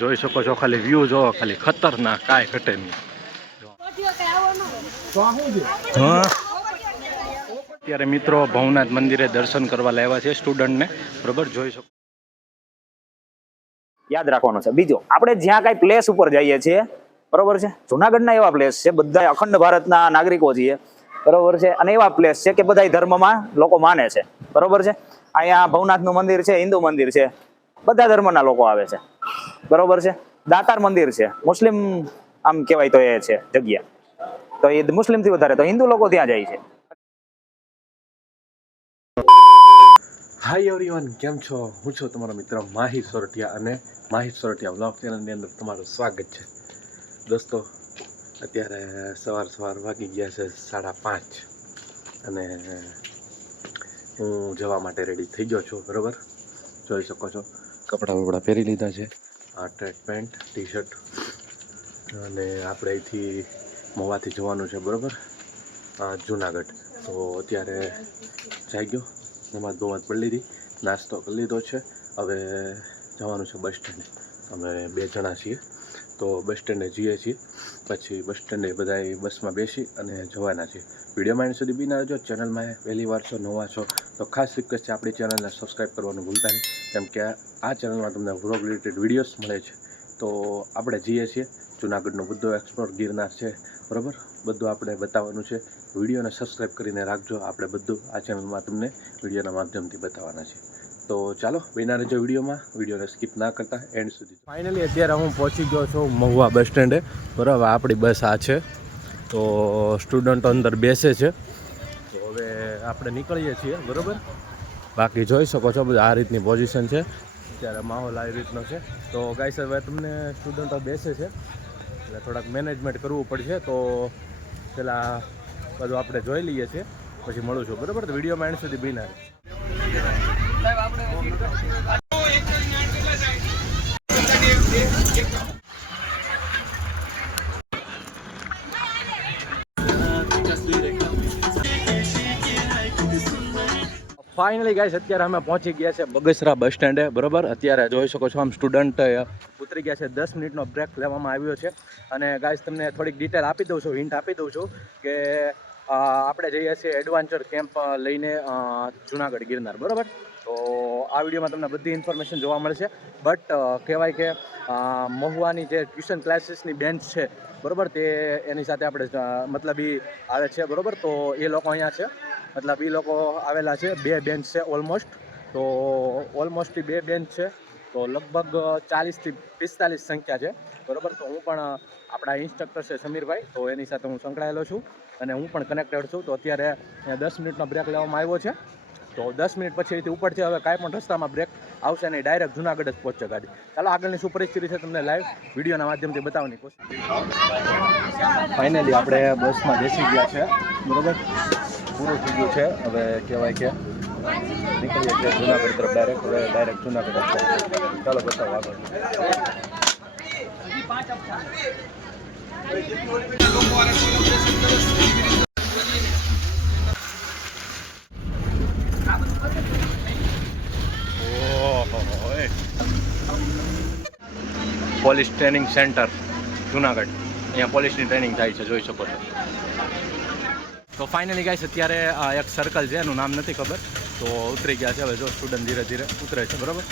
જોઈ શકો છો, ખાલી વ્યૂ જોવો ખાલી ખતરનાક, કાંઈ ઘટે નહીં. અત્યારે મિત્રો ભવનાથ મંદિરે દર્શન કરવા લાવ્યા છે સ્ટુડન્ટને. બરોબર, જોઈ શકો. યાદ રાખવાનો છે. બીજો, આપણે જ્યાં કાંઈ પ્લેસ ઉપર જઈએ છીએ, બરોબર છે? જુનાગઢના એવા પ્લેસ છે બધા અખંડ ભારતના નાગરિકો છીએ, બરોબર છે? અને એવા પ્લેસ છે કે બધા ધર્મમાં લોકો માને છે, બરોબર છે? અહીંયા ભવનાથનું મંદિર છે, હિન્દુ મંદિર છે, બધા ધર્મના લોકો આવે છે. બરોબર છે? દાતાર મંદિર છે. મુસ્લિમ આમ કહેવાય તો એ છે જગ્યા. તો એ મુસ્લિમથી વધારે તો હિન્દુ લોકો ત્યાં જાય છે. હાય એવરીવન કેમ છો? હું છું તમારો મિત્ર માહી સોરઠિયા અને માહી સોરઠિયા બ્લોગ ચેનલની અંદર તમારું સ્વાગત છે. દોસ્તો, અત્યારે સવાર સવાર વાગી ગયા છે સાડા પાંચ અને હું જવા માટે રેડી થઈ ગયો છું, બરાબર? જોઈ શકો છો. કપડાં બપડા પહેરી લીધા છે. આ ટ્રેક પેન્ટ ટી શર્ટ અને આપણે અહીંથી મોવાથી જવાનું છે, બરાબર? જુનાગઢ. તો અત્યારે જાય ગયો. નમાઝ બમાઝ પડી લીધી. નાસ્તો કરી લીધો છે. હવે જવાનું છે બસ સ્ટેન્ડ. અમે બે જણા છીએ. તો બસ સ્ટેન્ડે જઈએ છીએ. પછી બસ સ્ટેન્ડે બધા બસમાં બેસી અને જવાના છીએ. વીડિયો માઇન્ડ સુધી બીના રહેજો ચેનલમાં પહેલી વાર છો, નવા છો તો ખાસ રિક્વેસ્ટ છે આપણી ચેનલને સબસ્ક્રાઈબ કરવાનું ભૂલતા નહીં. કેમ કે આ ચેનલમાં તમને વ્લોગ રિલેટેડ વિડીયોઝ મળે છે. તો આપણે જઈએ છીએ. જુનાગઢનો બધો એક્સપ્લોર ગિરનાર છે. બરાબર? બધું આપણે બતાવવાનું છે. વિડીયોને સબસ્ક્રાઈબ કરીને રાખજો. આપણે બધું આ ચેનલમાં તમને વિડીયોના માધ્યમથી બતાવવાના છે. તો ચાલો બિના રહેજો વિડીયોમાં વિડીયોને સ્કીપ ના કરતા એન્ડ સુધી. ફાઇનલી અત્યારે હું પહોંચી ગયો છું મહુવા બસ સ્ટેન્ડે બરાબર, આપણી બસ આ છે. તો સ્ટુડન્ટો અંદર બેસે છે. આપણે નીકળીએ છીએ બરાબર? બાકી જોઈ શકો છો બધું આ રીતની પોઝિશન છે. અત્યારે માહોલ આવી રીતનો છે. તો ગાય હવે તમને સ્ટુડન્ટો બેસે છે. એટલે થોડાક મેનેજમેન્ટ કરવું પડશે તો પેલા બધું આપણે જોઈ લઈએ છીએ. પછી મળું છું બરાબર? તો વિડીયોમાં એન્ડ સુધી બીના રહે. ફાઇનલી ગાઈસ અત્યારે અમે પહોંચી ગયા છે બગસરા બસ સ્ટેન્ડે, બરોબર? અત્યારે જોઈ શકો છો આમ સ્ટુડન્ટ ઉતરી ગયા છે. દસ મિનિટનો બ્રેક લેવામાં આવ્યો છે. અને ગાઈસ તમને થોડીક ડિટેલ આપી દઉં છું હિન્ટ આપી દઉં છું કે આપણે જઈએ છીએ એડવાન્ચર કેમ્પ લઈને જુનાગઢ, ગિરનાર, બરોબર? તો આ વિડીયોમાં તમને બધી ઇન્ફોર્મેશન જોવા મળશે. બટ કહેવાય કે મહુવાની જે ટ્યુશન ક્લાસીસની બેન્ચ છે, બરોબર? તે એની સાથે આપણે મતલબ એ આવે છે, બરોબર? તો એ લોકો અહીંયા છે. મતલબ એ લોકો આવેલા છે, બે બેન્ચ છે ઓલમોસ્ટ તો ઓલમોસ્ટ બે બેન્ચ છે. તો લગભગ ચાલીસથી પિસ્તાલીસ સંખ્યા છે. બરોબર? તો હું પણ આપણા ઇન્સ્ટ્રક્ટર છે સમીરભાઈ, તો એની સાથે હું સંકળાયેલો છું અને હું પણ કનેક્ટેડ છું. તો અત્યારે દસ મિનિટનો બ્રેક લેવામાં આવ્યો છે. તો દસ મિનિટ પછી અહીંથી ઉપરથી હવે કાંઈ પણ રસ્તામાં બ્રેક આવશે નહીં. ડાયરેક્ટ જુનાગઢ જ પહોંચશે ગાડી. ચાલો, આગળની શું પરિસ્થિતિ છે તમને લાઈવ વિડીયોના માધ્યમથી બતાવવાની કોશિશ ફાઇનલી આપણે બસમાં બેસી ગયા છે. બરોબર? પૂરું થઈ ગયું છે. હવે કહેવાય કે નીકળીએ છીએ જુનાગઢ તરફ ડાયરેક્ટ હવે ડાયરેક્ટ જુનાગઢ ચાલો બતાવો આગળ. Police training center, Junagadh. અહીંયા પોલીસની ટ્રેનિંગ થાય છે, જોઈ શકો છો. તો ફાઇનલી ગાઈસ અત્યારે આ એક સર્કલ છે, એનું નામ નથી ખબર. તો ઉતરી ગયા છે હવે જો સ્ટુડન્ટ ધીરે ધીરે ઉતરે છે, બરાબર?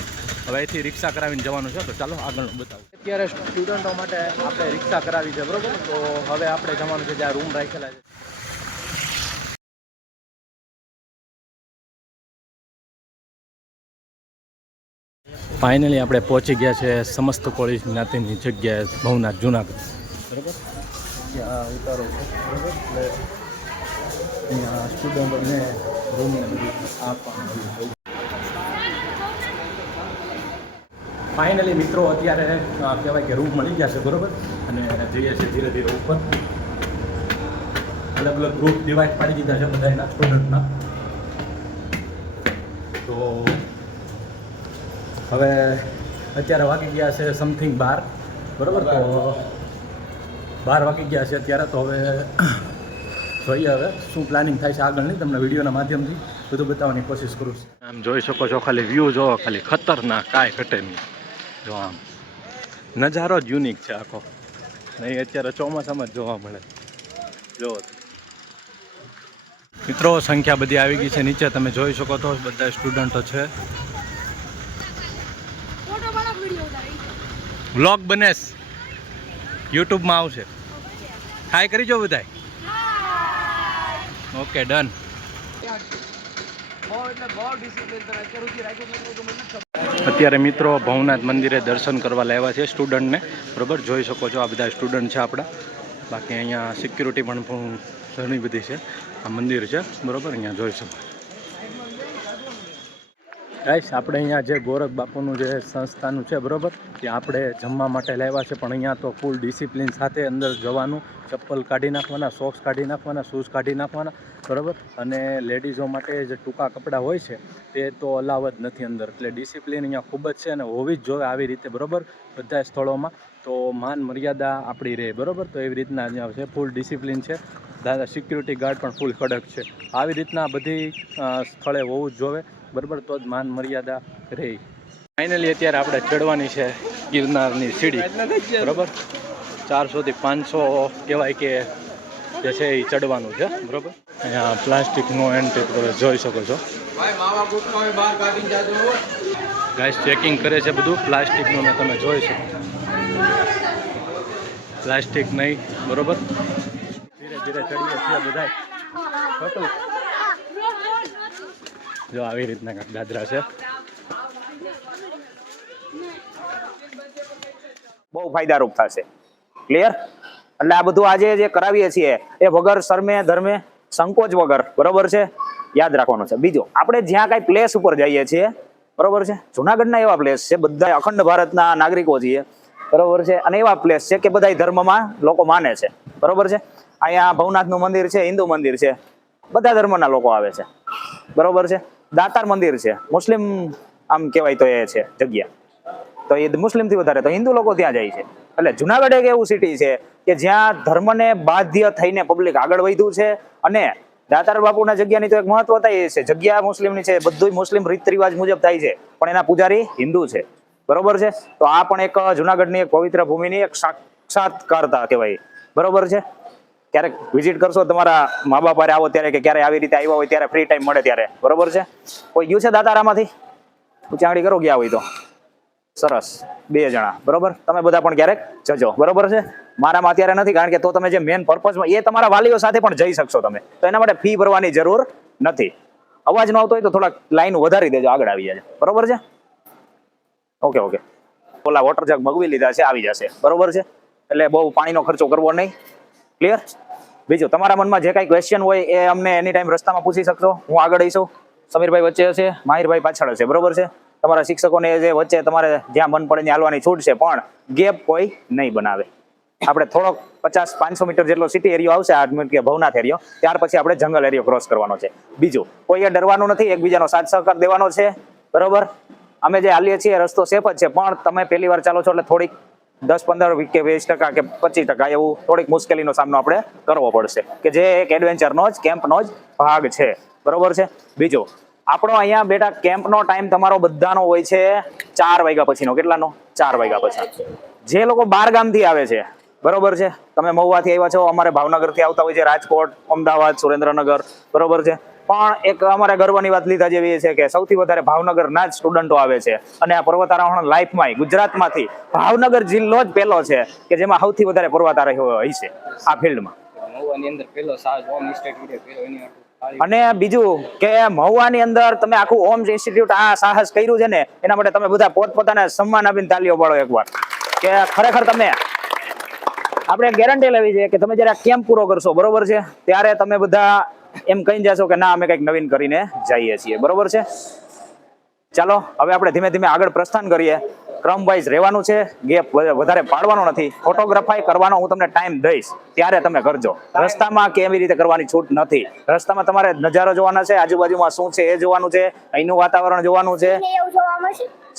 હવે અહીંથી રિક્ષા કરાવીને જવાનું છે, તો ચાલો આગળનું બતાવું. અત્યારે સ્ટુડન્ટો માટે આપણે રિક્ષા કરાવી છે, બરાબર? તો હવે આપણે જવાનું છે જ્યાં રૂમ રાખેલા છે. ફાઇનલી આપણે પહોંચી ગયા છે સમસ્ત કોળી જ્ઞાતિની જગ્યાએ, ભવનાથ જુનાગઢ. બરાબર? ત્યાં ઉતારો છે, બરાબર? અહીંયા સ્ટુડન્ટોને રૂમને બધું ફાઇનલી મિત્રો અત્યારે કહેવાય કે રૂમ મળી છે, બરાબર? અને જઈએ છીએ ધીરે ધીરે ઉપર. અલગ અલગ ગ્રુપ ડિવાઈડ પાડી દીધા છે બધા એના સ્ટુડન્ટના તો હવે અત્યારે વાગી ગયા છે સમથિંગ બાર, બરાબર? તો બાર વાગી ગયા છે અત્યારે, તો હવે જોઈએ હવે શું પ્લાનિંગ થાય છે આગળની તમને વિડીયોના માધ્યમથી બધું બતાવવાની કોશિશ કરું છું. આમ જોઈ શકો છો, ખાલી વ્યૂ જોવો ખાલી ખતરનાક, કાંઈ ઘટે નહીં. જો આમ. નજારો જ યુનિક છે આખો. નહીં અત્યારે ચોમાસામાં જ જોવા મળે. જો મિત્રો, સંખ્યા બધી આવી ગઈ છે નીચે. તમે જોઈ શકો તો બધા સ્ટુડન્ટો છે. વ્લોગ બનેશ યુટ્યુબમાં આવશે. હાય કરી જો બધાય. ઓકે ડન અત્યારે મિત્રો ભવનાથ મંદિરે દર્શન કરવા લાવ્યા છે સ્ટુડન્ટને. બરોબર? જોઈ શકો છો આ બધા સ્ટુડન્ટ છે આપણા. બાકી અહીંયા સિક્યુરિટી પણ ઘણી બધી છે. આ મંદિર છે. બરોબર? અહીંયા જોઈ શકો. ગાઈસ આપણે અહીંયા જે ગોરખ બાપુનું જે સંસ્થાનું છે, બરોબર? ત્યાં આપણે જમવા માટે લાવ્યા છે, પણ અહીંયા તો ફૂલ ડિસિપ્લિન સાથે અંદર જવાનું, ચપ્પલ કાઢી નાખવાના સોક્સ કાઢી નાખવાના શૂઝ કાઢી નાખવાના, બરોબર? અને લેડીઝો માટે જે ટૂંકા કપડાં હોય છે, તે તો અલાવ જ નથી અંદર. એટલે ડિસિપ્લિન અહીંયા ખૂબ જ છે અને હોવી જ જોઈએ આવી રીતે, બરોબર? બધા સ્થળોમાં. તો માન મર્યાદા આપણી રહે, બરાબર? તો એવી રીતના અહીંયા છે ફૂલ ડિસિપ્લિન છે. દાદા સિક્યુરિટી ગાર્ડ પણ ફૂલ કડક છે. આવી રીતના બધી સ્થળે હોવું જ જોવે બરાબર, તો જ માન મર્યાદા રહે. ફાઇનલી અત્યારે આપણે ચડવાની છે ગિરનારની સીડી. બરાબર? ચારસોથી પાંચસો કહેવાય કે જે છે એ ચડવાનું છે. બરાબર? અહીંયા પ્લાસ્ટિકનો એન્ટ્રી જોઈ શકો છો. ગાઈસ ચેકિંગ કરે છે બધું. પ્લાસ્ટિકનું તમે જોઈ શકો. પ્લાસ્ટિક નહીં. બરોબર? ધીરે ધીરે ચડીએ છીએ બધા જો આવી રીતના દાદરા છે. બહુ ફાયદારૂપ થશે. ક્લિયર એટલે આ બધું આજે જે કરાવીએ છીએ, એ વગર શરમે, ધર્મે, સંકોચ વગર, બરોબર છે? યાદ રાખવાનું છે. બીજું, આપણે જ્યાં કાંઈ પ્લેસ ઉપર જઈએ છીએ, બરોબર છે? જુનાગઢના એવા પ્લેસ છે બધા અખંડ ભારતના નાગરિકો છીએ, બરોબર છે? અને એવા પ્લેસ છે કે બધા ધર્મમાં લોકો માને છે, બરોબર છે? અહીંયા ભવનાથનું મંદિર છે, હિન્દુ મંદિર છે, બધા ધર્મના લોકો આવે છે, બરોબર છે? દાતાર મંદિર છે. મુસ્લિમ આમ કહેવાય તો એ છે જગ્યા. તો એ મુસ્લિમથી વધારે તો હિન્દુ લોકો ત્યાં જાય છે. એટલે જુનાગઢ એક એવું સિટી છે કે જ્યાં ધર્મને બાધ્ય થઈને પબ્લિક આગળ વધ્યું છે અને દાતાર બાપુના જગ્યાની તો એક મહત્વતા એ છે. જગ્યા મુસ્લિમની છે બધું મુસ્લિમ રીત રિવાજ મુજબ થાય છે, પણ એના પૂજારી હિન્દુ છે. બરોબર છે? તો આ પણ એક જુનાગઢની એક પવિત્ર ભૂમિની એક સાક્ષાત્કારતા કહેવાય. બરોબર છે? ક્યારેક વિઝિટ કરશો તમારા મા બાપ આવો ત્યારે કે ક્યારે આવી રીતે આવ્યા હોય ત્યારે ફ્રી ટાઈમ મળે ત્યારે. બરોબર છે? કોઈ ગયું છે દાતારામાંથી? ઉચાંગડી કરો ગયા હોય તો. સરસ. બે જણા. બરોબર? તમે બધા પણ ક્યારેક જજો. બરોબર છે? મારામાં અત્યારે નથી, કારણ કે તો તમે જે મેન પર્પઝમાં એ તમારા વાલીઓ સાથે પણ જઈ શકશો તમે. તો એના માટે ફી ભરવાની જરૂર નથી. અવાજ ન આવતો હોય તો થોડાક લાઈન વધારી દેજો. આગળ આવી જાય બરોબર છે? Okay okay. ઓલા વોટર જગ મગવી લીધા છે, આવી જશે. બરોબર છે? એટલે બહુ પાણીનો ખર્ચો કરવો નહીં. ક્લિયર બીજું, તમારા મનમાં જે કાંઈ ક્વેશ્ચન હોય એ અમને એની ટાઈમ રસ્તામાં પૂછી શકશો. હું આગળ આવીશું. સમીરભાઈ વચ્ચે હશે, માહિરભાઈ પાછળ હશે. બરોબર છે? તમારા શિક્ષકોને જે વચ્ચે તમારે જ્યાં મન પડે ત્યાં હાલવાની છૂટ છે, પણ ગેપ કોઈ નહીં બનાવે. આપણે થોડોક પચાસ, પાંચસો મીટર જેટલો સિટી એરિયો આવશે, આ કે ભવનાથ એરિયો ત્યાર પછી આપણે જંગલ એરિયો ક્રોસ કરવાનો છે. બીજું, કોઈએ ડરવાનું નથી, એકબીજાનો સાથ સહકાર દેવાનો છે. બરોબર? અમે જે હાલીએ છીએ, રસ્તો સેફ જ છે, પણ તમે પહેલી વાર ચાલો છો એટલે થોડીક દસ પંદર કે વીસ ટકા કે પચીસ ટકા એવું થોડીક મુશ્કેલીનો સામનો આપણે કરવો પડશે કે જે એક એડવેન્ચરનો જ કેમ્પનો જ ભાગ છે. બરોબર છે? બીજો, આપણો અહીંયા બેટા કેમ્પનો ટાઈમ તમારો બધાનો હોય છે ચાર વાગ્યા પછીનો. કેટલાનો? ચાર વાગ્યા પછી. જે લોકો બાર ગામથી આવે છે, બરોબર છે? તમે મહુવાથી આવ્યા છો, અમારે ભાવનગરથી આવતા હોય છે, રાજકોટ, અમદાવાદ, સુરેન્દ્રનગર, બરોબર છે? પણ એક અમારે ગર્વની વાત લીધા જેવી છે કે સૌથી વધારે ભાવનગરના જ સ્ટુડન્ટો આવે છે. અને આ પર્વતારોહણ લાઈફમાં ગુજરાતમાંથી ભાવનગર જિલ્લો જ પહેલો છે કે જેમાં સૌથી વધારે પર્વતારોહી હોય છે આ ફિલ્ડમાં અને બીજું કે મહુવાની અંદર તમે આખું હોમ્સ ઇન્સ્ટિટ્યૂટ આ સાહસ કર્યું છે ને એના માટે તમે બધા પોતપોતાને સન્માન આપીને તાલીઓ પાડો એકવાર. કે ખરેખર તમે આપણે ગેરંટી લેવી છે કે તમે જ્યારે કેમ્પ પૂરો કરશો બરોબર છે? ત્યારે તમે બધા એમ કહી જશો કે ના, અમે કંઈક નવીન કરીને જઈએ છીએ. બરોબર છે? ચાલો, હવે આપણે ધીમે ધીમે આગળ પ્રસ્થાન કરીએ. ક્રમ વાઇઝ રહેવાનું છે ગેપ વધારે પાડવાનો નથી. ફોટોગ્રાફાઈ કરવાનો હું તમને ટાઈમ દઈશ ત્યારે તમે કરજો. રસ્તામાં કેવી રીતે કરવાની છૂટ નથી. રસ્તામાં તમારે નજારો જોવાના છે આજુબાજુમાં શું છે એ જોવાનું છે અહીંનું વાતાવરણ જોવાનું છે. એવું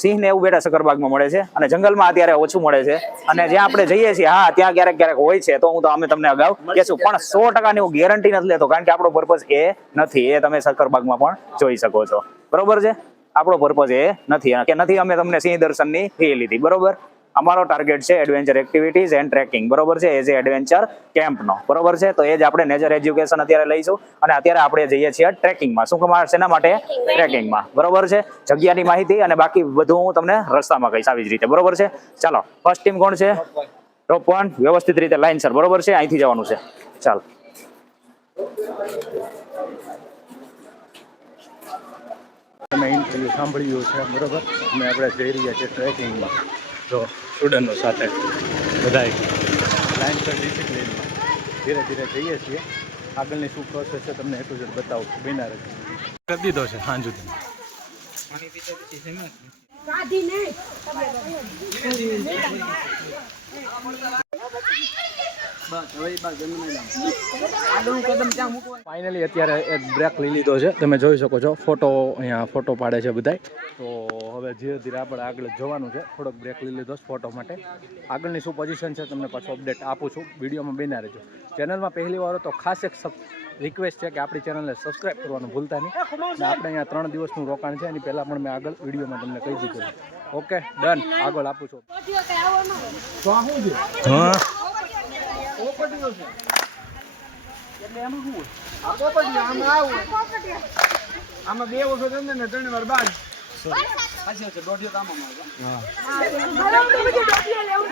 સિંહ ને એવું બેટા સકરબાગમાં મળે છે અને જંગલમાં અત્યારે ઓછું મળે છે. અને જ્યાં આપણે જઈએ છીએ હા ત્યાં ક્યારેક ક્યારેક હોય છે તો હું તો અમે તમને અગાઉ કહેશું પણ સો ટકાની હું ગેરંટી નથી લેતો કારણ કે આપણો પર્પઝ એ નથી એ તમે સકરબાગમાં પણ જોઈ શકો છો. બરોબર છે? આપણો પર્પઝ એ નથી. કે નથી, અમે તમને સિંહ દર્શનની ફી લીધી. બરોબર? અમારો ટાર્ગેટ છે એડવેન્ચર એક્ટિવિટીઝ એન્ડ ટ્રેકિંગ બરોબર છે? એઝ એડવેન્ચર કેમ્પનો બરોબર છે? તો એ જ આપણે નેચર એજ્યુકેશન અત્યારે લઈશું. અને અત્યારે આપણે જઈએ છીએ ટ્રેકિંગમાં શું કમા શેના માટે? ટ્રેકિંગમાં બરોબર છે? જગ્યાની માહિતી અને બાકી બધું હું તમને રસ્તામાં કહીશ આવી જ રીતે. બરોબર છે? ચાલો ફર્સ્ટ ટીમ કોણ છે? ટોપ વન વ્યવસ્થિત રીતે લાઈન સર બરોબર છે? અહીંથી જવાનું છે. ચાલ. તમે ઇન્ટરવ્યૂ સાંભળ્યું છે બરોબર? અમે આપણે જઈ રહ્યા છીએ ટ્રેકિંગમાં તો સ્ટુડન્ટો સાથે. બધાય. લાઈન પર ડિસિપ્લિનમાં ધીરે ધીરે જઈએ છીએ. આગળની શું પ્રોસેસ છે તમને એટલું જ બતાવું બિના રહે કરી દીધો છે સાંજ સુધી ફાઇનલી અત્યારે એક બ્રેક લઈ લીધો છે. તમે જોઈ શકો છો ફોટો અહીંયા ફોટો પાડે છે બધાય. તો હવે ધીરે ધીરે આપણે આગળ જવાનું છે થોડોક બ્રેક લઈ લીધો ફોટો માટે. આગળની શું પોઝિશન છે તમને પાછું અપડેટ આપું છું. વિડીયોમાં બિના રહેજો. ચેનલમાં પહેલી વાર તો ખાસ એક રિક્વેસ્ટ છે કે આપણી ચેનલને સબસ્ક્રાઈબ કરવાનું ભૂલતા નહીં. અને આપણે અહીંયા ત્રણ દિવસનું રોકાણ છે. એની પહેલાં પણ મેં આગળ વિડીયોમાં તમને કહી દીધું ઓકે ડન આગળ આપું છું. પોટીઓ કઈ આવો ન હા આમાં બે વખત અંદર ને ત્રણ વાર બાદ બધું પોટીઓ લેવું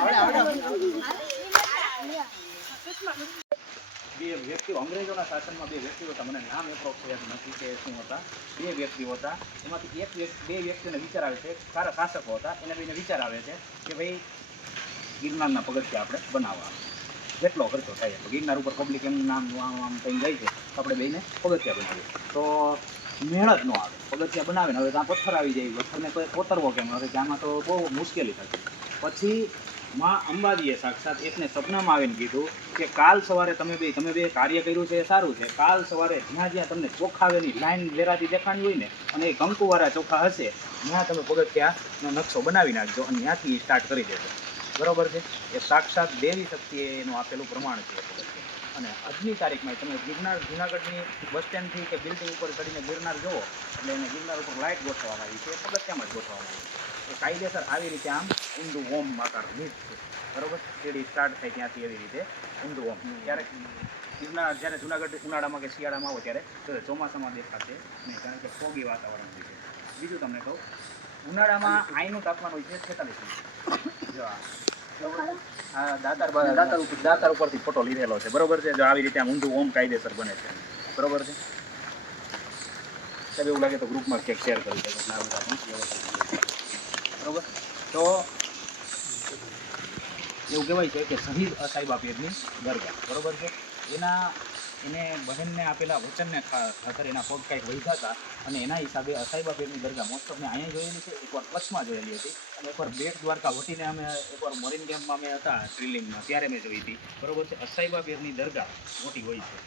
બે વ્યક્તિઓ અંગ્રેજોના શાસનમાં બે વ્યક્તિઓ હતા. મને નામ એક યાદ નથી કે શું હતા. બે વ્યક્તિઓ હતા. એમાંથી એક વ્યક્તિ બે વ્યક્તિને વિચાર આવે છે. સારા શાસકો હતા. એને બેને વિચાર આવે છે કે ભાઈ ગિરનારના પગથિયા આપણે બનાવવા. કેટલો ખર્ચો થાય. તો ગિરનાર ઉપર પબ્લિક એમ નામ આમ આમ થઈને જાય છે. તો આપણે બેને પગથિયા બનાવીએ. તો મહેનત ન આવે. પગથિયા બનાવે ને હવે ત્યાં પથ્થર આવી જાય. પથ્થરને કોઈ કોતરવો કેમ? હવે આમાં તો બહુ મુશ્કેલી થતી. પછી માં અંબાજીએ સાક્ષાત એકને સપનામાં આવીને કીધું કે કાલ સવારે તમે બે તમે બે કાર્ય કર્યું છે એ સારું છે. કાલ સવારે જ્યાં જ્યાં તમને ચોખાવેલી લાઈન લેરાતી દેખાણી હોય ને, અને એ કંકુવાળા ચોખા હશે, ત્યાં તમે પગથિયાનો નકશો બનાવી નાખજો અને ત્યાંથી સ્ટાર્ટ કરી દેજો. બરોબર છે? એ સાક્ષાત દેવી શક્તિએ એનું આપેલું પ્રમાણ છે અને આજની તારીખમાં તમે ગિરનાર, જુનાગઢની બસ સ્ટેન્ડથી કે બિલ્ડિંગ ઉપર ચડીને ગિરનાર જુઓ, એટલે એને ગિરનાર ઉપર લાઇટ ગોઠવવામાં આવી છે પગથિયામાં જ ગોઠવવામાં આવી છે. એ કાયદેસર આવી રીતે આમ ઊંધું ઓમ આકાર નીચ છે. બરોબર? સીડી સ્ટાર્ટ થાય ત્યાંથી એવી રીતે ઊંધું ઓમ. ક્યારેક ગિરનાર, જ્યારે જુનાગઢ ઉનાળામાં કે શિયાળામાં આવો ત્યારે ચોમાસામાં દેખાશે નહીં કારણ કે ફોગી વાતાવરણ હોય છે. બીજું તમને કહું, ઉનાળામાં આઈનું તાપમાન હોય છે છેતાલીસ ડિગ્રી. દાતાર ઉપરથી ફોટો લીધેલો છે. બરોબર છે? જો આવી રીતે આમ ઊંધું ઓમ કાયદેસર બને છે. બરોબર છે? સાહેબ, એવું લાગે તો ગ્રુપમાં ક્યાંક શેર કરી વ્યવસ્થિત બરોબર? તો એવું કહેવાય છે કે શહીદ અસાઈબા પીરની દરગાહ. બરોબર છે? એના એને બહેનને આપેલા વચનને ખાતર એના પગ કાંઈક વધ્યા હતા અને એના હિસાબે અસાઈબા પીરની દરગાહ મોસ્ટ ઓફ અહીંયા જોયેલી છે. એકવાર કચ્છમાં જોયેલી હતી અને એકવાર બેટ દ્વારકા વટીને અમે એકવાર મરીન કેમ્પમાં અમે હતા ટ્રિલિંગમાં ત્યારે મેં જોઈ હતી. બરોબર છે? અસાઈબા પીરની દરગાહ મોટી હોય છે.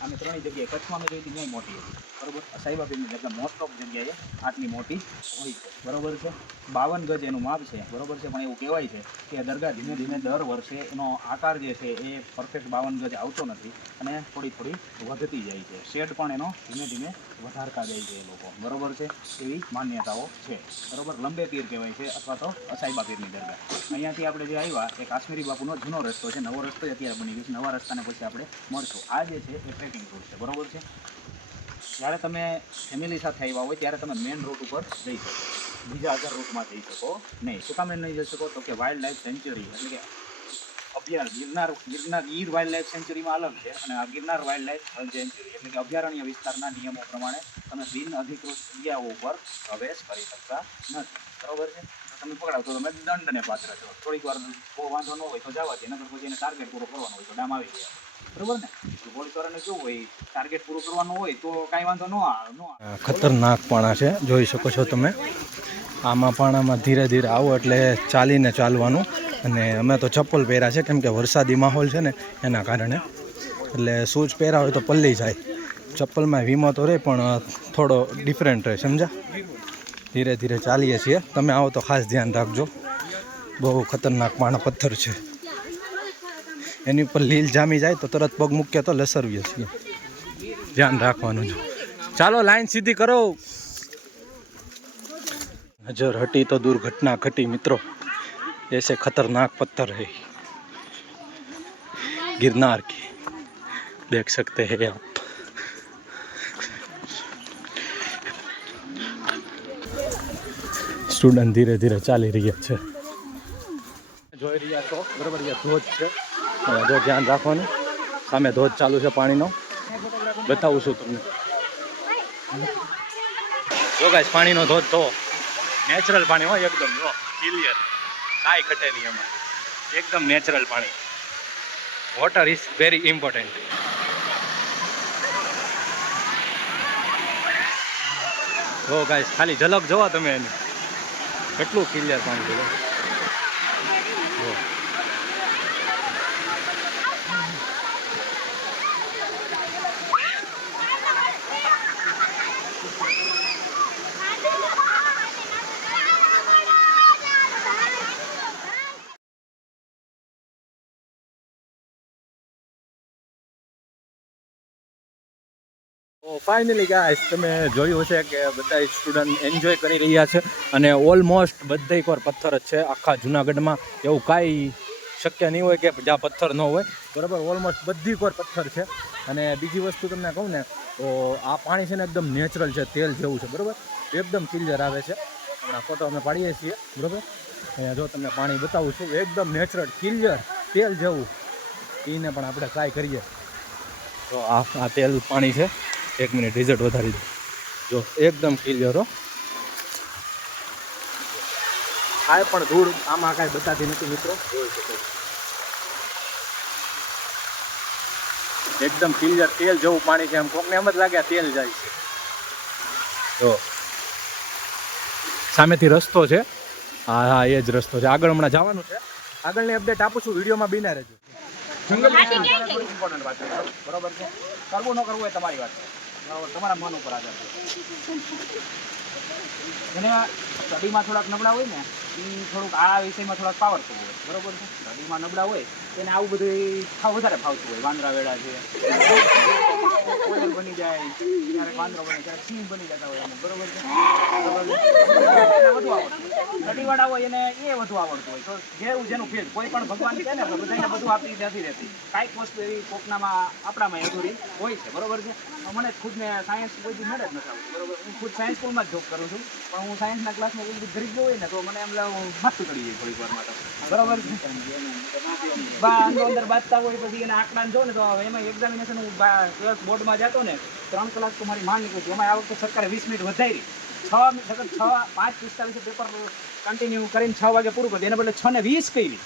અમે ત્રણેય જગ્યાએ કચ્છમાં અમે જોઈ હતી ક્યાંય મોટી હતી. બરોબર? પીરની દરગાહ મોસ્ટ ઓફ જગ્યાએ આટલી મોટી હોય છે. બરોબર છે? બાવન ગજ એનું માપ છે. બરોબર છે? પણ એવું કહેવાય છે કે દરગાહ ધીમે ધીમે દર વર્ષે એનો આકાર જે છે એ પરફેક્ટ બાવન ગજ આવતો નથી અને થોડી થોડી વધતી જાય છે. શેડ પણ એનો ધીમે ધીમે વધારતા જાય છે એ લોકો. બરોબર છે? એવી માન્યતાઓ છે. બરોબર? લંબે પીર કહેવાય છે અથવા તો અસાઈબા પીરની દરગાહ. અહીંયાથી આપણે જે આવ્યા એ કાશ્મીરી બાપુનો જૂનો રસ્તો છે. નવો રસ્તો અત્યારે બની ગયો છે. નવા રસ્તાને પછી આપણે મળશું. આ જે છે એ ટ્રેકિંગ રૂટ છે. બરોબર છે? જ્યારે તમે ફેમિલી સાથે આવ્યા હોય ત્યારે તમે મેઇન રૂટ ઉપર જઈ શકો. બીજા અધર રૂટમાં જઈ શકો નહીં. શું કામ નહીં જઈ શકો? તો કે વાઇલ્ડ લાઈફ સેન્ચ્યુરી એટલે કે અભયારણ્ય ગિરનાર ગિરનાર ગીર વાઇલ્ડ લાઈફ સેન્ચુરીમાં અલગ છે અને આ ગિરનાર વાઇલ્ડ લાઈફ સેન્ચુરી એટલે કે અભયારણ્ય વિસ્તારના નિયમો પ્રમાણે તમે બિન અધિકૃત જગ્યાઓ ઉપર પ્રવેશ કરી શકતા નથી. બરોબર છે? તમે પકડાવ તો તમે દંડને પાત્ર છો. થોડીક વાર બહુ વાંધો ન હોય તો જવા દે નગર પછી એને ટાર્ગેટ પૂરો કરવાનો હોય તો ડામ આવી ગયા બરોબર ને? પોલીસવાળાને હોય ટાર્ગેટ પૂરું કરવાનું હોય તો કાંઈ વાંધો ન આવે ખતરનાક પાણા છે, જોઈ શકો છો તમે. આમાં પાણામાં ધીરે ધીરે આવો એટલે ચાલીને ચાલવાનું. અને અમે તો ચપ્પલ પહેર્યા છે, કેમ કે વરસાદી માહોલ છે ને, એના કારણે. એટલે શૂઝ પહેર્યા હોય તો પલ્લી જાય. ચપ્પલમાં વીમો તો રહે, પણ થોડો ડિફરન્ટ રહે, સમજા? ધીરે ધીરે ચાલીએ છીએ. તમે આવો તો ખાસ ધ્યાન રાખજો. બહુ ખતરનાક પાણા પથ્થર છે. એની ઉપર લીલ જામી જાય તો તરત પગ મૂકીએ તો લસરવીએ છીએ. ધ્યાન રાખવાનું છે. ચાલો, લાઈન સીધી કરો. નજર હટી તો દુર્ઘટના ઘટી, મિત્રો. ऐसे खतरनाक पत्थर है गिरनार के देख सकते हैं आप સ્ટુડન્ટ ધીરે ધીરે ચાલી રહ્યા છે જોઈ રહ્યા છો બરાબર અહીંયા ધોધ છે અને જો ધ્યાન રાખવાનું સામે ધોધ ચાલુ છે પાણીનો બતાવું છું તમને જો ગાઈસ પાણીનો ધોધ તો નેચરલ પાણી હોય એકદમ જો ક્લિયર કાંઈ ઘટે નહીં એમાં. એકદમ નેચરલ પાણી. વોટર ઇઝ વેરી ઇમ્પોર્ટન્ટ હો ગાઈસ ખાલી ઝલક જોવા તમે એની. કેટલું ક્લિયર પાણી છે. ફાઇનલી ગાઈસ તમે જોયું હશે કે બધા સ્ટુડન્ટ એન્જોય કરી રહ્યા છે અને ઓલમોસ્ટ બધા એકવાર પથ્થર જ છે. આખા જુનાગઢમાં એવું કાંઈ શક્ય નહીં હોય કે જ્યાં પથ્થર ન હોય. બરાબર ઓલમોસ્ટ બધી કોર પથ્થર છે. અને બીજી વસ્તુ તમને કહું ને, તો આ પાણી છે ને એકદમ નેચરલ છે, તેલ જેવું છે, બરાબર? એકદમ ક્લિયર આવે છે. હમણાં ફોટો અમે પાડીએ છીએ, બરાબર? જો તમને પાણી બતાવું છું, એકદમ નેચરલ ક્લિયર તેલ જેવું. એને પણ આપણે ટ્રાય કરીએ. તો આ તેલ પાણી છે. એક મિનિટ રિઝલ્ટ વધારી દો. જો એકદમ ક્લિયર હો. આ પણ ધૂળ આમાં કાંઈ બતાતી નથી મિત્રો. જોઈ શકો એકદમ ક્લિયર તેલ જેવું પાણી છે એમ કોકને એમ જ લાગે તેલ જાય છે. જો સામેથી રસ્તો છે. હા હા એ જ રસ્તો છે. આગળ હમણાં જવાનું છે. આગળની અપડેટ આપું છું વિડીયોમાં બિના રહેજો. ઇમ્પોર્ટન્ટ વાત છે? બરોબર છે. કરવું ન કરવું એ તમારી વાત. છે તમારા મન ઉપર આધાર જેને સ્ટડીમાં થોડાક નબળા હોય ને એ થોડુંક આ વિષયમાં થોડાક પાવરફુલ હોય, બરોબર છે? સ્ટડીમાં નબળા હોય, એને આવું બધું વધારે ફાવતું હોય, વાંદરા વેડા છે. કોયલ બની જતા હોય? એને હોય એને એ વધુ આવડતું હોય. તો જેનું ફિલ્ડ કોઈ પણ ભગવાન કહે ને બધાને બધું આપી નથી રહેતી. કાંઈક વસ્તુ એવી કોકનામાં આપણામાં અધૂરી હોય બરોબર છે? મને ખુદને સાયન્સ કોઈથી મળે જ નથી આવતું હું ખુદ સાયન્સ સ્કૂલમાં જ જોબ કરું છું, પણ હું સાયન્સના ક્લાસમાં કોઈ ગરીબ ગયો હોય ને, તો મને એમ માથું ચડી જાય થોડીક વારમાં તો બરોબર છે? અંદર બાજતા હોય પછી એના આંકડા જો ને, તો એમાં એક્ઝામિનેશન હું ટ્વેલ્થ બોર્ડમાં જતો ને ત્રણ કલાક તો મારી માંડ નીકળતી. એમાં આ વખતે સરકારે વીસ મિનિટ વધારી. છ મિનિટ સતત છ પાંચ પિસ્તાલીસ પેપર કન્ટિન્યુ કરીને છ વાગે પૂરું કરી એના બદલે છ ને વીસ કરી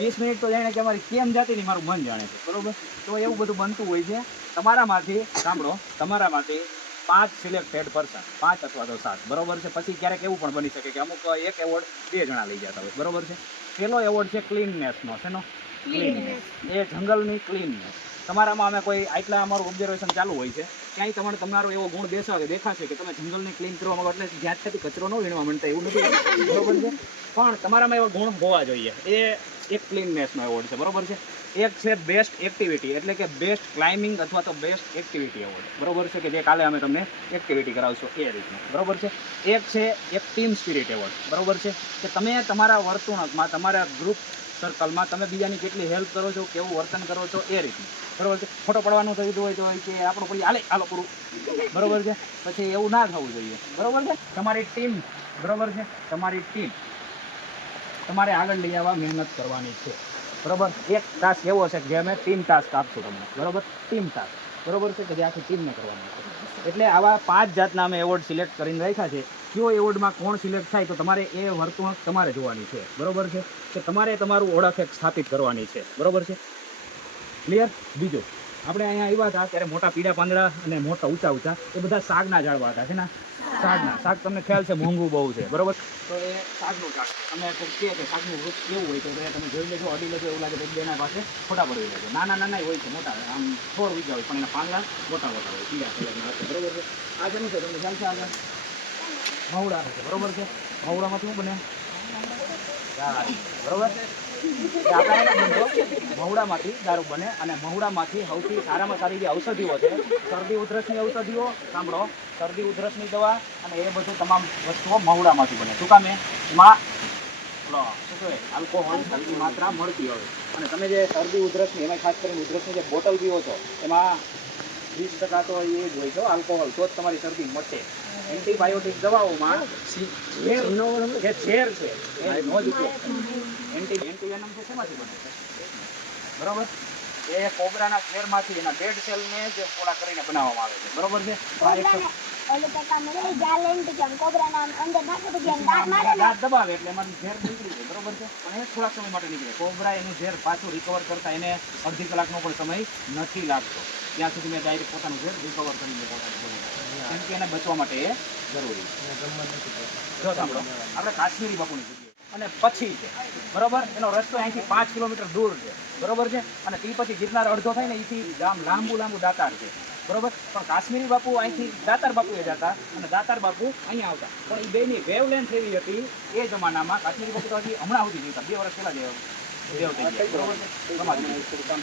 વીસ મિનિટ તો જાણે કે અમારી કેમ જાતી નહીં મારું મન જાણે છે. બરોબર? તો એવું બધું બનતું હોય છે. તમારામાંથી સાંભળો તમારામાંથી પાંચ સિલેક્ટેડ પર્સન પાંચ અથવા તો સાત. બરોબર છે? પછી ક્યારેક એવું પણ બની શકે કે અમુક એક એવોર્ડ બે જણા લઈ જતા હોય. બરોબર છે? પેલો એવોર્ડ છે ક્લીનનેસનો શેનો? ક્લીનનેસ એ જંગલની ક્લીનનેસ તમારામાં અમે કોઈ આટલા અમારું ઓબ્ઝર્વેશન ચાલુ હોય છે, ક્યાંય તમારે તમારો એવો ગુણ દેખાશે દેખાશે કે તમે જંગલને ક્લીન કરવા માંગો એટલે જ્યાંથી કચરો ન વીણવા માંડતા એવું નથી. બરોબર છે? પણ તમારામાં એવો ગુણ હોવા જોઈએ. એ એક ક્લીનનેસનો એવોર્ડ છે, બરોબર છે? એક છે બેસ્ટ એક્ટિવિટી એટલે કે બેસ્ટ ક્લાઇમ્બિંગ અથવા તો બેસ્ટ એક્ટિવિટી એવોર્ડ બરોબર છે કે જે કાલે અમે તમને એક્ટિવિટી કરાવશું એ રીતનું. બરોબર છે? એક છે એક ટીમ સ્પિરિટ એવોર્ડ બરોબર છે? કે તમે તમારા વર્તણૂકમાં, તમારા ગ્રુપ સર્કલમાં તમે બીજાની કેટલી હેલ્પ કરો છો, કેવું વર્તન કરો છો, એ રીતનું બરોબર છે? ફોટો પડવાનું થયું હોય તો કે આપણું પડી હાલે, હાલો પૂરું બરોબર છે? પછી એવું ના થવું જોઈએ. બરોબર છે? તમારી ટીમ બરોબર છે? તમારી ટીમ તમારે આગળ લઈ આવવા મહેનત કરવાની છે. બરોબર? એક ટાસ્ક એવો છે જે અમે ટીમ ટાસ્ક આપશું તમને. બરોબર? ટીમ ટાસ્ક બરોબર છે? કે જે આખી ટીમને કરવાની છે. એટલે આવા પાંચ જાતના અમે એવોર્ડ સિલેક્ટ કરીને રાખ્યા છે. કયો એવોર્ડમાં કોણ સિલેક્ટ થાય તો તમારે એ વર્તણૂક તમારે જોવાની છે. બરોબર છે? કે તમારે તમારું ઓળખ સ્થાપિત કરવાની છે. બરોબર છે? ક્લિયર? બીજું, આપણે અહીંયા આવ્યા હતા ત્યારે મોટા પીળા પાંદડા અને મોટા ઊંચા ઊંચા, એ બધા શાકના ઝાડવા હતા, છે ને? શાકના શાક તમને ખ્યાલ છે, મોંઘું બહુ છે. બરોબર? તો એ શાકનું શાક તમે કહે કે શાકનું વૃક્ષ કેવું હોય તો તમે જોઈ લેજો, અડી લેજો, એવું લાગે તો એક બેના પાસે ફોટા પડી લેજો. નાના નાના હોય છે, મોટા, આમ છોડ ઊંચા હોય, પણ એના પાંદડા મોટા મોટા હોય, પીળા બરોબર છે? આ જેનું છે, તમને છે આગળ? મહુડા છે, બરોબર છે? મહુડામાં શું બને બરોબર? મહુડામાંથી દારૂ બને અને મહુડામાંથી સૌથી સારામાં સારી જે ઔષધિઓ છે, શરદી, ઉધરસની ઔષધિઓ, સાંભળો, શરદી, ઉધરસની દવા અને એ બધું તમામ વસ્તુઓ મહુડામાંથી બને. શું કામે એમાં શું કહેવાય આલ્કોહોલની માત્રા મળતી હોય. અને તમે જે શરદી, ઉધરસની એમાં ખાસ કરીને ઉધરસની જે બોટલ પીવો છો, એમાં વીસ ટકા તો એ જ હોય છે આલ્કોહોલ તો જ તમારી શરદી મટે. એન્ટીબાયોટિક દવાઓમાં ઝેર જે ઝેર છે એ નો જ ઉપયોગ એન્ટી એન્ટીવેનમ છે શેમાંથી બને? છે બરોબર? એ કોબરાના ઝેરમાંથી એના ડેડ સેલને જે પોળા કરીને બનાવવામાં આવે છે. બરોબર છે? દબાવે એટલે એમાંથી ઝેર નીકળી જાય. બરોબર છે? પણ એ થોડાક સમય માટે નીકળે. કોબરા એનું ઝેર પાછું રિકવર કરતા એને અડધી કલાકનો પણ સમય નથી લાગતો. ત્યાં સુધી મેં ડાયરેક્ટ પોતાનું ઝેર રિકવર કરી લે પોતાનું શરીર. કેમ કે એને બચવા માટે એ જરૂરી જો સાંભળો આપણે કાશ્મીરી બાપુની જગ્યાએ. અને પછી છે બરોબર? એનો રસ્તો અહીંથી પાંચ કિલોમીટર દૂર છે. બરોબર છે? અને તે પછી ગિરનાર અડધો થાય ને એથી ગામ લાંબુ લાંબુ દાતાર છે. બરોબર? પણ કાશ્મીરી બાપુ અહીંથી દાતાર બાપુએ જતા અને દાતાર બાપુ અહીંયા આવતા. પણ એ બેની વેવ લેન્થ એવી હતી એ જમાનામાં કાશ્મીરી બાપુ તો હજી હમણાં સુધી જીવતા. બે વર્ષ પહેલાં જ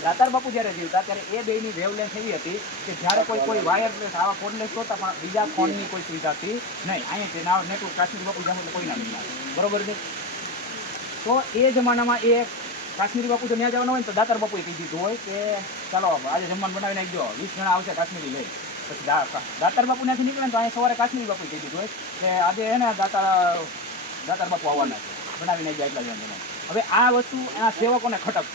દાતાર બાપુ જ્યારે જીવતા ત્યારે એ બેની વેવ લેન્થ એવી હતી કે જ્યારે કોઈ કોઈ વાયરલેસ આવા કોર્ડલેસ જોતા પણ બીજા ફોનની કોઈ સુવિધા હતી નહીં. અહીંયા તેના નેટવર્ક કાશ્મીર બાપુ જ્યાં કોઈ ના મિલના બરોબર છે? તો એ જમાનામાં એ કાશ્મીરી બાપુ તો ત્યાં જવાના હોય ને તો દાતાર બાપુએ કહી દીધું હોય કે ચાલો આજે જમવાનું બનાવી નાખજો વીસ જણા આવશે કાશ્મીરી લઈ પછી દાતાર બાપુ ત્યાંથી નીકળે ને તો અહીંયા સવારે કાશ્મીરી બાપુએ કહી દીધું હોય કે આજે એને દાતાર દાતાર બાપુ આવવાના છે. બનાવી નાખ્યા એટલા જણા. હવે આ વસ્તુ એના સેવકોને ખટક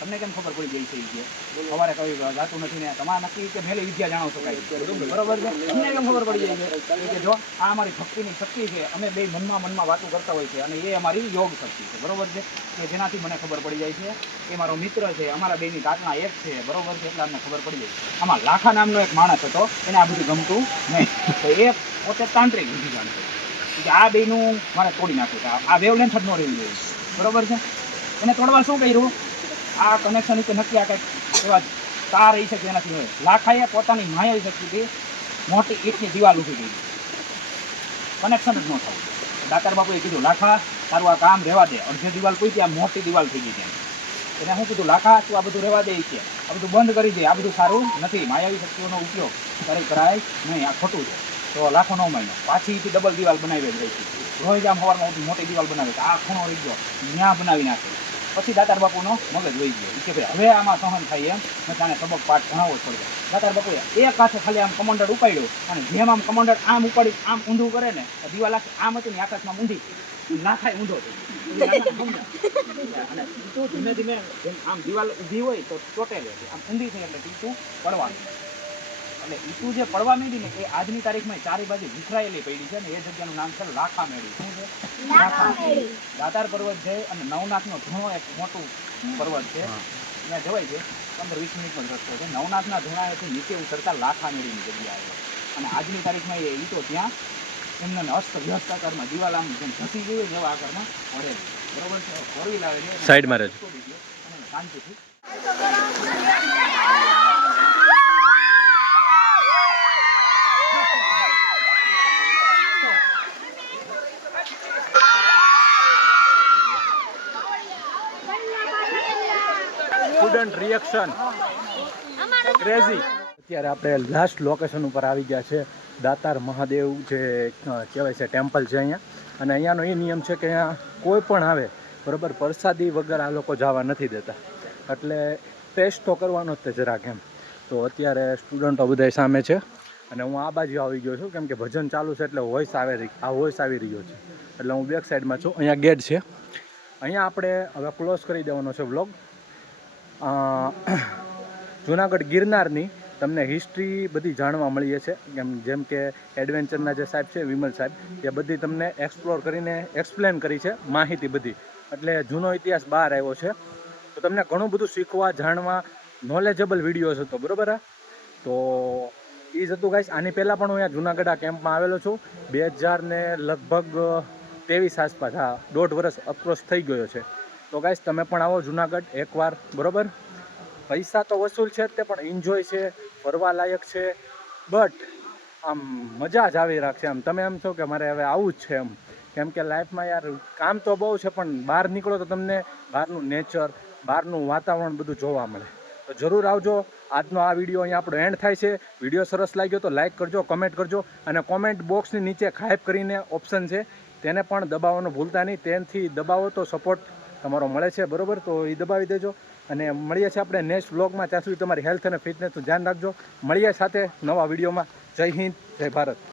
તમને કેમ ખબર પડી ગઈ છે કે? સવારે કઈ જાતું નથી ને તમારે નક્કી કે મેલે વિદ્યા જાણો છો કાંઈ. બરોબર. છે? તમને કેમ ખબર પડી જાય છે? કે જો આ અમારી ભક્તિની શક્તિ છે અમે બે મનમાં મનમાં વાતો કરતા હોય છે અને એ અમારી યોગ શક્તિ છે. બરોબર છે? કે જેનાથી મને ખબર પડી જાય છે એ મારો મિત્ર છે અમારા બેની ઘાટના એક છે બરોબર છે? એટલે અમને ખબર પડી જાય છે. આમાં લાખા નામનો એક માણસ હતો એને આ બધું ગમતું નહીં. તો એ પોતે તાંત્રિક વિધિ જાણતો કે આ બેનું મારે તોડી નાખ્યું આ વેવલેન્થ જ ન રહેવી જોઈએ. બરોબર છે? એને તોડવા શું કર્યું? આ કનેક્શન રીતે નક્કી આ કંઈક એવા તાર રહી શકે એનાથી હોય. લાખાએ પોતાની માયાવી શક્તિથી મોટી ઈટની દિવાલ ઊભી કરી. કનેક્શન જ ન થયું. દાતાર બાપુએ કીધું, લાખા, તારું આ કામ રહેવા દે. અડધી દિવાલ કોઈ આ મોટી દિવાલ થઈ ગઈ છે. એને શું કીધું? લાખા, તું આ બધું રહેવા દે છે આ બધું બંધ કરી દે. આ બધું સારું નથી. માયાવી શક્તિઓનો ઉપયોગ ક્યારેય કરાય નહીં. આ ખોટું છે. તો લાખો નવ મહિનો પાછી ડબલ દિવાલ બનાવી જ રહી છે રોજ આમ સવારમાં મોટી દિવાલ બનાવે આ ખૂણો રહી ગયો. ત્યાં બનાવી નાખે. પછી દાતાર બાપુનો મગજ વહી ગયો. કે ભાઈ, હવે આમાં સહન થાય એમ. મેં તાને સબક પાઠ ભણાવવો પડશે દાતાર બાપુએ એક હાથે ખાલી આમ કમાન્ડર ઉપાડ્યો અને જેમ આમ કમાન્ડર આમ ઉપાડી આમ ઊંધું કરે ને દિવાલ આમ હતી ને આકાશમાં ઊંધી. નાખાય ઊંધો. અને ધીમે ધીમે આમ દિવાલ ઊંધી હોય તો ચોટે રહે આમ ઊંધી થઈ એટલે ટીચું પડવાનું. એટલે ઈસુ જે પડવા માંડી ને એ આજની તારીખમાં ચારે બાજુ વિખરાયેલી પડી છે ને એ જગ્યાનું નામ છે લાખા મેળી શું છે? લાખા મેળી. દાતાર પર્વત છે અને નવનાથનો ધૂણો એક મોટું પર્વત છે. ત્યાં જવાય છે. પંદર વીસ મિનિટનો પણ રસ્તો છે. નવનાથના ધૂણાએથી નીચે ઉતરતા લાખા મેળીની જગ્યા આવે અને આજની તારીખમાં એ ઈટો ત્યાં એમને અસ્ત વ્યસ્ત આકારમાં દિવાલ આમ જેમ ધસી ગયું જેવા આકારમાં પડે છે. બરોબર છે? ફોર વ્હીલ આવે છે. સાઈડમાં રહે છે. અને શાંતિથી રિએક્શન ક્રેઝી અત્યારે આપણે લાસ્ટ લોકેશન ઉપર આવી ગયા છે. દાતાર મહાદેવ જે કહેવાય છે ટેમ્પલ છે અહીંયા. અને અહીંયાનો એ નિયમ છે કે અહીંયા કોઈ પણ આવે બરાબર પ્રસાદી વગર આ લોકો જવા નથી દેતા. એટલે ટેસ્ટ તો કરવાનો જ તે જરાક એમ. તો અત્યારે સ્ટુડન્ટો બધા સામે છે. અને હું આ બાજુ આવી ગયો છું કેમ કે ભજન ચાલુ છે એટલે વોઇસ આવે રહી આ વોઇસ આવી રહ્યો છે. એટલે હું બેક સાઈડમાં છું. અહીંયા ગેટ છે. અહીંયા આપણે હવે ક્લોઝ કરી દેવાનો છે વ્લોગ જુનાગઢ ગિરનારની તમને હિસ્ટ્રી બધી જાણવા મળીએ છે. કેમ જેમ કે એડવેન્ચરના જે સાહેબ છે, વિમલ સાહેબ, એ બધી તમને એક્સપ્લોર કરીને એક્સપ્લેન કરી છે, માહિતી બધી. એટલે જૂનો ઇતિહાસ બહાર આવ્યો છે. તો તમને ઘણું બધું શીખવા, જાણવા નોલેજેબલ વિડીયોઝ હતો, બરાબર તો એ જ હતું ગાઈશ આની પહેલાં પણ હું અહીંયા જુનાગઢ આ કેમ્પમાં આવેલો છું. બે હજાર ને લગભગ ત્રેવીસ આસપાસ, હા, દોઢ વર્ષ અક્રોસ થઈ ગયો છે. તો ગાઈસ તમે પણ આવો જુનાગઢ એકવાર, બરોબર? પૈસા તો વસૂલ છે તે, પણ એન્જોય છે, ફરવા લાયક છે. બટ આમ મજા જ આવી રાખશે આમ. તમે એમ છો કે મારે હવે આવું જ છે એમ. કેમ કે લાઈફમાં યાર કામ તો બહુ છે, પણ બહાર નીકળો તો તમને બહારનું નેચર બહારનું વાતાવરણ બધું જોવા મળે. તો જરૂર આવજો. આજનો આ વીડિયો અહીંયા આપણો એન્ડ થાય છે. વીડિયો સરસ લાગ્યો તો લાઈક કરજો કમેન્ટ કરજો, અને કોમેન્ટ બોક્સની નીચે ખાઈપ કરીને ઓપ્શન છે. તેને પણ દબાવવાનું ભૂલતા નહીં. તેનથી દબાવો તો સપોર્ટ તમારો મળે છે, બરોબર? તો એ દબાવી દેજો અને મળીએ છીએ આપણે નેક્સ્ટ બ્લોગમાં ત્યાં સુધી તમારી હેલ્થ અને ફિટનેસનું ધ્યાન રાખજો. મળીએ સાથે નવા વિડીયોમાં. જય હિન્દ, જય ભારત.